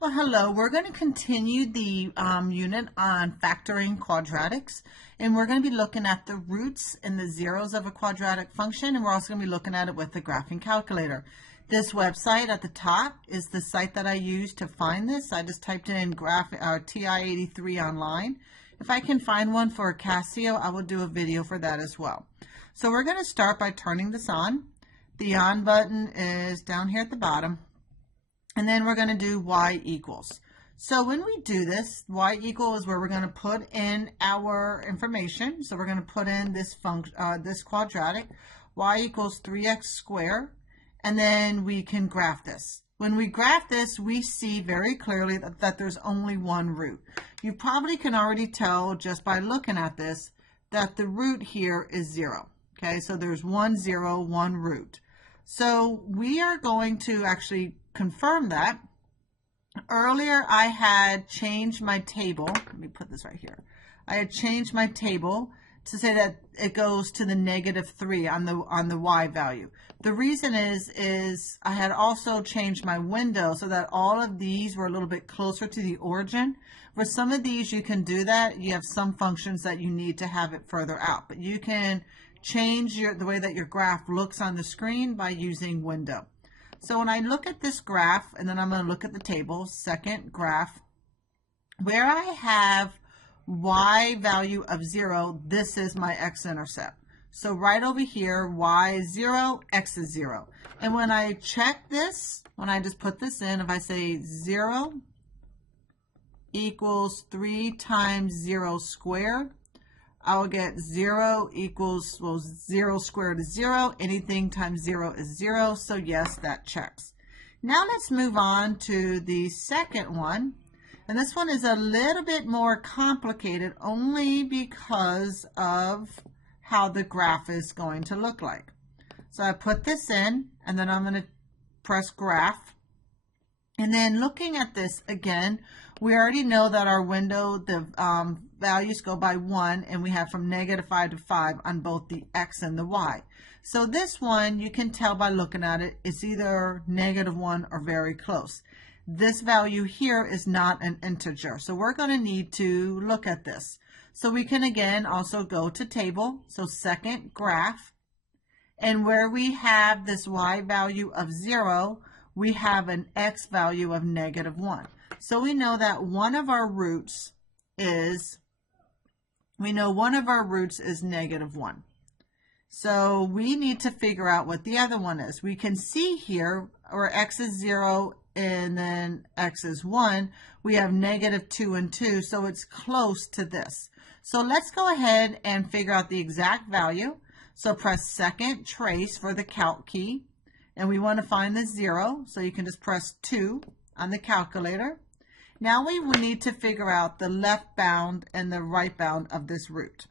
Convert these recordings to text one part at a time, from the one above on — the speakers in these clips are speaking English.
Well, hello. We're going to continue the unit on factoring quadratics, and we're going to be looking at the roots and the zeros of a quadratic function, and we're also going to be looking at it with the graphing calculator. This website at the top is the site that I used to find this. I just typed in TI-83 online. If I can find one for Casio, I will do a video for that as well. So we're going to start by turning this on. The on button is down here at the bottom. And then we're going to do y equals. So when we do this, y equal is where we're going to put in our information. So we're going to put in this function, this quadratic, y equals 3x squared, and then we can graph this. When we graph this, we see very clearly that there's only one root. You probably can already tell just by looking at this that the root here is 0. Okay, so there's 1, 0, 1 root. So we are going to actually confirm that. Earlier I had changed my table. Let me put this right here. I had changed my table to say that it goes to the -3 on the y value. The reason is I had also changed my window so that all of these were a little bit closer to the origin. For some of these you can do that. You have some functions that you need to have it further out, but you can change the way that your graph looks on the screen by using window. So when I look at this graph, and then I'm going to look at the table, second graph, where I have y value of 0, this is my x-intercept. So right over here, y is 0, x is 0. And when I check this, when I just put this in, if I say 0 equals 3 times 0 squared, I will get 0 equals, well, 0 squared is 0. Anything times 0 is 0. So yes, that checks. Now let's move on to the second one. And this one is a little bit more complicated only because of how the graph is going to look like. So I put this in, and then I'm going to press graph. And then looking at this again, we already know that our window, the values go by 1, and we have from -5 to 5 on both the x and the y. So this one, you can tell by looking at it, it's either -1 or very close. This value here is not an integer, so we're going to need to look at this. So we can again also go to table, so second graph, and where we have this y value of 0, we have an x value of -1. So we know that one of our roots is, -1. So we need to figure out what the other one is. We can see here where x is 0 and then x is 1, we have -2 and 2, so it's close to this. So let's go ahead and figure out the exact value. So press second trace for the calc key, and we want to find the 0, so you can just press 2 on the calculator. Now we will need to figure out the left bound and the right bound of this root.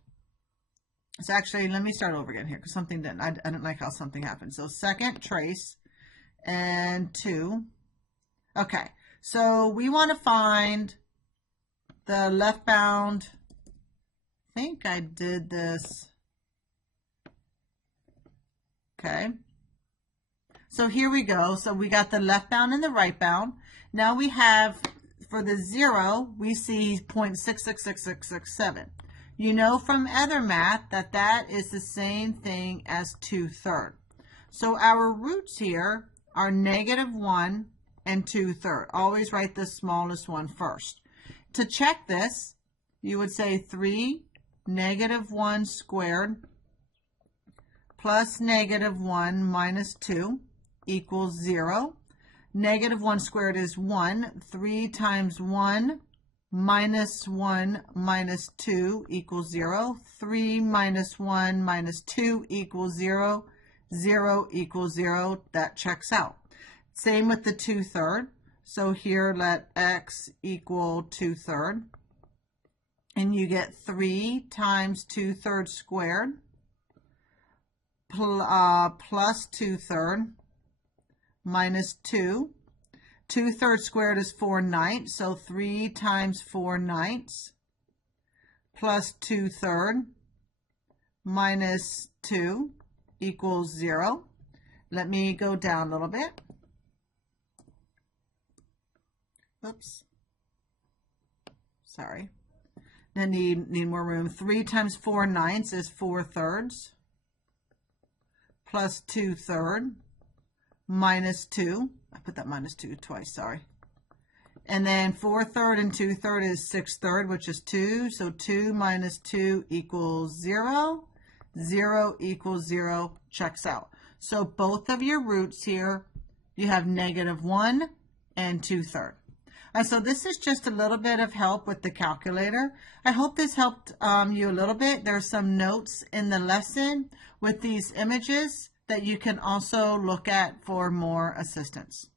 So actually, let me start over again here because something didn't, I didn't like how something happened. So second trace and 2. Okay, so we want to find the left bound. I think I did this. Okay. So here we go. So we got the left bound and the right bound. Now we have, for the 0, we see 0.666667. You know from other math that that is the same thing as 2/3. So our roots here are -1 and 2/3. Always write the smallest one first. To check this, you would say 3 -1 squared plus -1 minus 2 equals 0. -1 squared is 1. 3 times 1 minus 1 minus 2 equals 0. 3 minus 1 minus 2 equals 0. 0 equals 0. That checks out. Same with the 2/3. So here let x equal 2/3. And you get 3 times 2/3 squared plus 2/3 minus 2. 2/3 squared is 4/9, so 3 times 4/9 plus 2/3 minus 2 equals 0. Let me go down a little bit. Oops. Sorry. Then need more room. 3 times 4/9 is 4/3 plus 2/3 minus 2. I put that minus 2 twice, sorry. And then 4/3 and 2/3 is 6/3, which is 2. So 2 minus 2 equals 0. 0 equals 0 checks out. So both of your roots here, you have -1 and 2/3. So this is just a little bit of help with the calculator. I hope this helped you a little bit. There's some notes in the lesson with these images that you can also look at for more assistance.